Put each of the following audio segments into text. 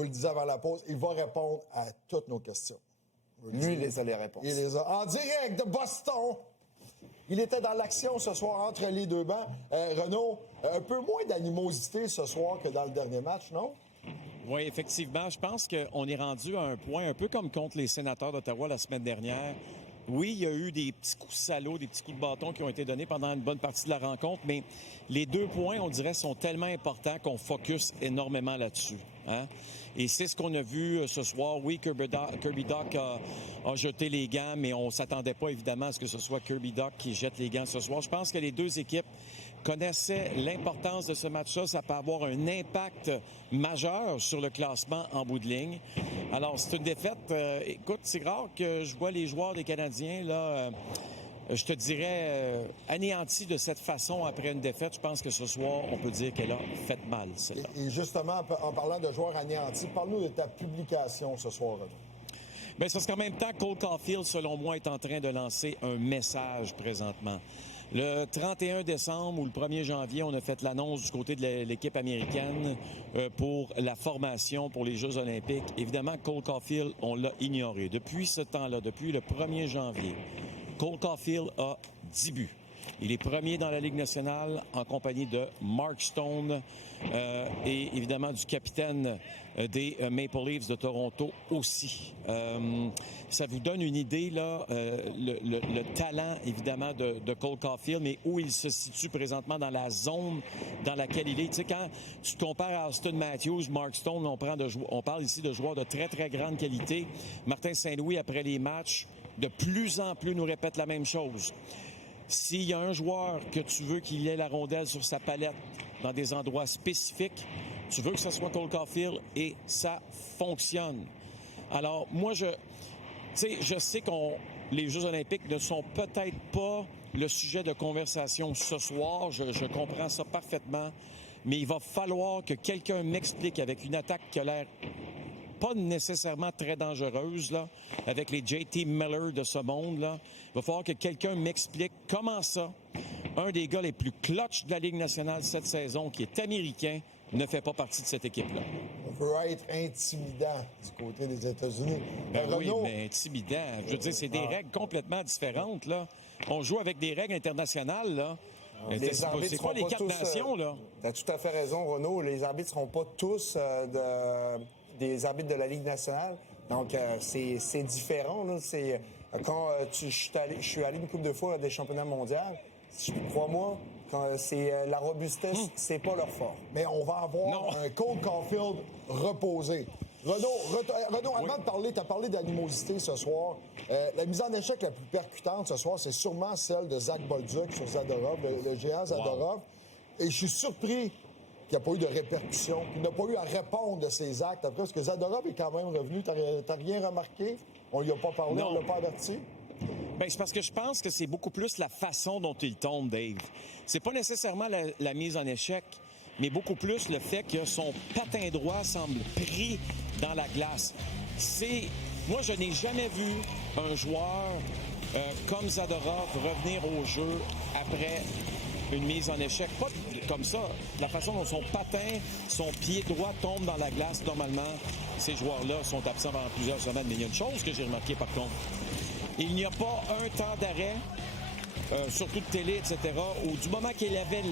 vous le disiez avant la pause, il va répondre à toutes nos questions. Lui, il a les réponses. Il les a. En direct de Boston! Il était dans l'action ce soir entre les deux bancs. Renaud, un peu moins d'animosité ce soir que dans le dernier match, non? Oui, effectivement. Je pense qu'on est rendu à un point, un peu comme contre les Sénateurs d'Ottawa la semaine dernière. Oui, il y a eu des petits coups salauds, des petits coups de bâton qui ont été donnés pendant une bonne partie de la rencontre, mais les 2 points, on dirait, sont tellement importants qu'on focus énormément là-dessus. Hein? Et c'est ce qu'on a vu ce soir. Oui, Kirby Dach a jeté les gants, mais on s'attendait pas évidemment à ce que ce soit Kirby Dach qui jette les gants ce soir. Je pense que les 2 équipes connaissaient l'importance de ce match-là. Ça peut avoir un impact majeur sur le classement en bout de ligne. Alors, c'est une défaite. Écoute, c'est rare que je vois les joueurs des Canadiens, là, je te dirais, anéantis de cette façon après une défaite. Je pense que ce soir, on peut dire qu'elle a fait mal, celle-là. Et justement, en parlant de joueurs anéantis, parle-nous de ta publication ce soir, Renaud. Bien, c'est parce qu'en même temps, Cole Caulfield, selon moi, est en train de lancer un message présentement. Le 31 décembre ou le 1er janvier, on a fait l'annonce du côté de l'équipe américaine pour la formation pour les Jeux olympiques. Évidemment, Cole Caulfield, on l'a ignoré. Depuis ce temps-là, depuis le 1er janvier, Cole Caulfield a 10 buts. Il est premier dans la Ligue nationale en compagnie de Mark Stone et évidemment du capitaine des Maple Leafs de Toronto aussi. Ça vous donne une idée, là, le talent évidemment de Cole Caulfield, mais où il se situe présentement dans la zone dans laquelle il est. Tu sais, quand tu te compares à Austin Matthews, Mark Stone, on parle ici de joueurs de très, très grande qualité. Martin Saint-Louis, après les matchs, de plus en plus nous répète la même chose. S'il y a un joueur que tu veux qu'il ait la rondelle sur sa palette dans des endroits spécifiques, tu veux que ce soit Cole Caulfield et ça fonctionne. Alors, moi, je sais que les Jeux olympiques ne sont peut-être pas le sujet de conversation ce soir. Je comprends ça parfaitement. Mais il va falloir que quelqu'un m'explique avec une attaque qui a l'air pas nécessairement très dangereuse, là, avec les JT Miller de ce monde, là. Il va falloir que quelqu'un m'explique comment ça, un des gars les plus clutch de la Ligue nationale cette saison, qui est américain, ne fait pas partie de cette équipe-là. On peut être intimidant du côté des États-Unis. Ben oui, mais intimidant. Je veux dire, c'est des règles complètement différentes, là. On joue avec des règles internationales, là. C'est pas les 4 nations, là. T'as tout à fait raison, Renaud. Les arbitres seront pas tous des arbitres de la Ligue nationale. Donc, c'est différent, là. Quand je suis allé une couple de fois à des championnats mondiaux, crois-moi, quand c'est la robustesse, c'est pas leur fort. Mais on va avoir un Cole Caulfield reposé. Renaud, avant de parler, tu as parlé d'animosité ce soir. La mise en échec la plus percutante ce soir, c'est sûrement celle de Zach Bolduc sur Zadorov, le géant Zadorov. Wow. Et je suis surpris qu'il n'y a pas eu de répercussions, qu'il n'a pas eu à répondre de ses actes après, parce que Zadorov est quand même revenu. T'as rien remarqué? On lui a pas parlé, on l'a pas averti? Bien, c'est parce que je pense que c'est beaucoup plus la façon dont il tombe, Dave. C'est pas nécessairement la mise en échec, mais beaucoup plus le fait que son patin droit semble pris dans la glace. Moi, je n'ai jamais vu un joueur comme Zadorov revenir au jeu après une mise en échec. Pas comme ça. La façon dont son patin, son pied droit tombe dans la glace, normalement, ces joueurs-là sont absents pendant plusieurs semaines. Mais il y a une chose que j'ai remarqué, par contre. Il n'y a pas un temps d'arrêt, surtout de télé, etc., où du moment qu'il avait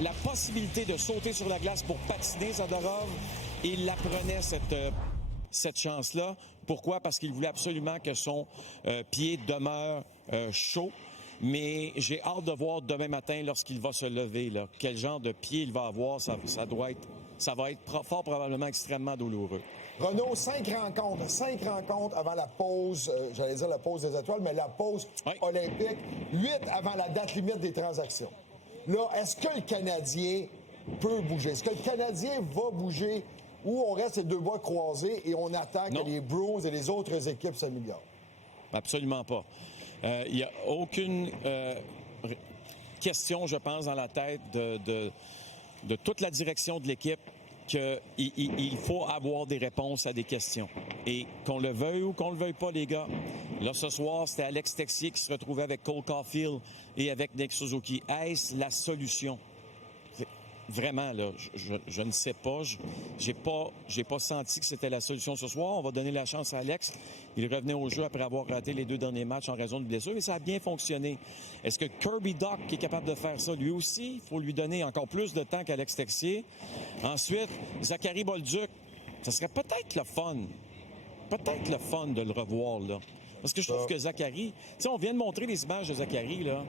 la possibilité de sauter sur la glace pour patiner Zadorov, il la prenait, cette chance-là. Pourquoi? Parce qu'il voulait absolument que son pied demeure chaud. Mais j'ai hâte de voir demain matin, lorsqu'il va se lever, là, quel genre de pied il va avoir. Ça va être fort probablement extrêmement douloureux. Renaud, 5 rencontres avant la pause, j'allais dire la pause des étoiles, mais la pause olympique, 8 avant la date limite des transactions. Là, est-ce que le Canadien peut bouger? Est-ce que le Canadien va bouger ou on reste les deux bras croisés et on attend que les Bruins et les autres équipes s'améliorent? Absolument pas. Il n'y a aucune question, je pense, dans la tête de toute la direction de l'équipe qu'il faut avoir des réponses à des questions. Et qu'on le veuille ou qu'on le veuille pas, les gars, là, ce soir, c'était Alex Texier qui se retrouvait avec Cole Caulfield et avec Nick Suzuki. Est-ce la solution? vraiment, là, je ne sais pas. J'ai pas senti que c'était la solution ce soir. On va donner la chance à Alex. Il revenait au jeu après avoir raté les 2 derniers matchs en raison de blessure, et ça a bien fonctionné. Est-ce que Kirby Dach est capable de faire ça? Lui aussi, il faut lui donner encore plus de temps qu'Alex Texier. Ensuite, Zachary Bolduc. Ça serait peut-être le fun de le revoir, là. Parce que je trouve que Zachary... Tu sais, on vient de montrer les images de Zachary, là.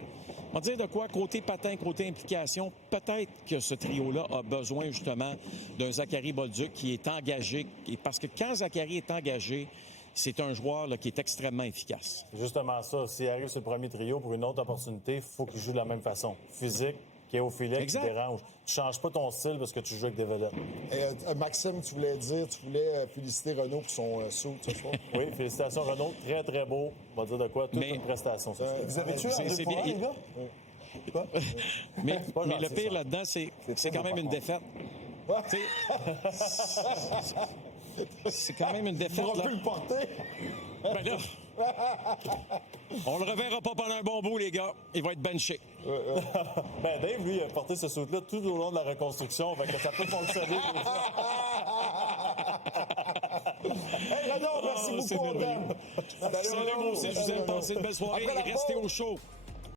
On va dire de quoi, côté patin, côté implication, peut-être que ce trio-là a besoin, justement, d'un Zachary Bolduc qui est engagé. Parce que quand Zachary est engagé, c'est un joueur là, qui est extrêmement efficace. Justement ça. S'il arrive sur le premier trio pour une autre opportunité, il faut qu'il joue de la même façon. Physique, qui est au filet, exact. qui dérange. Tu changes pas ton style parce que tu joues avec des vedettes. Maxime, tu voulais féliciter Renaud pour son saut ce soir? Oui, félicitations Renaud. Très, très beau. On va dire de quoi? Toute une prestation. Ça, Vous avez tué c'est André Poulain, bien. les gars? Quoi? Mais gentil, le pire ça. là-dedans, c'est quand même une défaite. Tu sais, c'est quand même une défaite. On Là. peut le porter. Ben là, on le reverra pas pendant un bon bout, les gars. Il va être benché. Ben Dave, lui, a porté ce saut-là tout au long de la reconstruction. Fait que ça peut fonctionner. Hey, Renaud, merci c'est beaucoup. On merveilleux. t'aime. C'est le mot aussi. Je vous aime. Passez une belle soirée et restez au chaud.